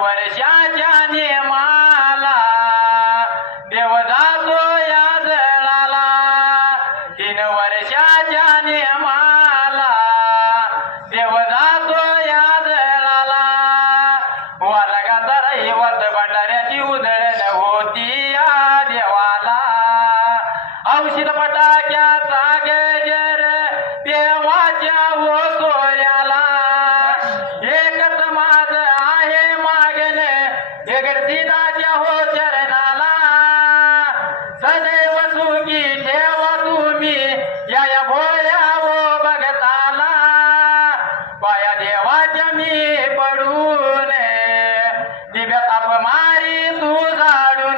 वर्षाच्या नेमाला देव जातो या जळाला 3 वर्षाच्या नेमाला देव जातो या जळाला वर्गात रहिवत भंडाऱ्याची उधळण होती या देवाला औषध फटाक्याचा गजर देवाच्या हो सोऱ्याला एकच माझ आहे मागण जगदीदाच्या हो चरणाला सदैव सुखी ठेवा तुम्ही या भोळ्या हो भगताला पाया देवाच्या मी पडून दिव्या ताप मारी तू झाडून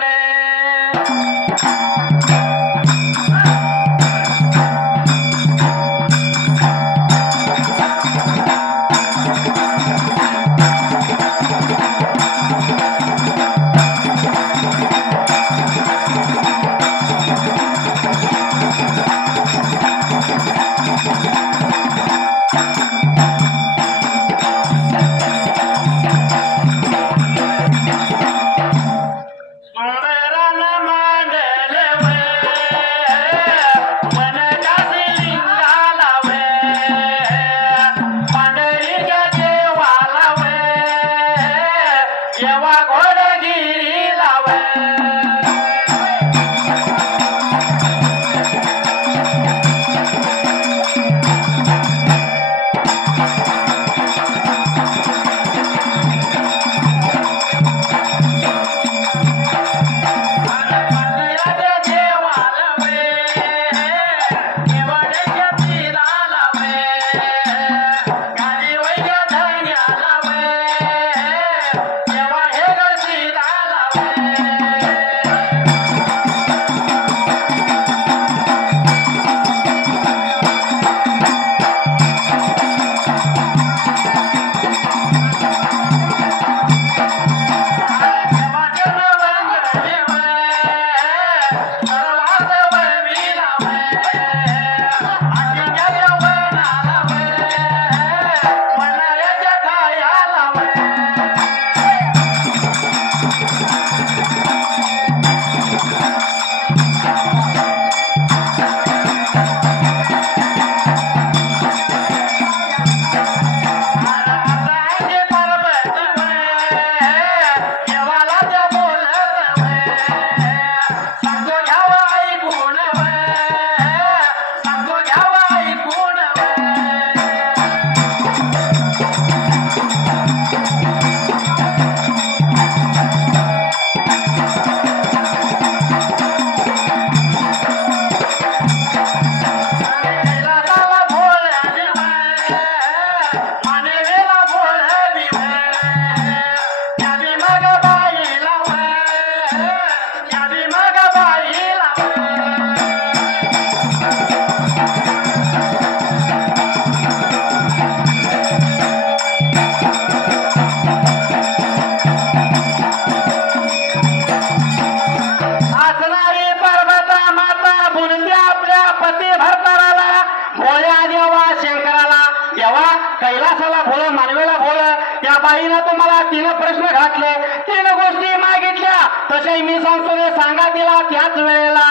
कैलासाला भोळ मानवेला भोळ या बाईनं तुम्हाला 3 प्रश्न घातले 3 गोष्टी मागितल्या तसे मी सांगतो सांगा तिला त्याच वेळेला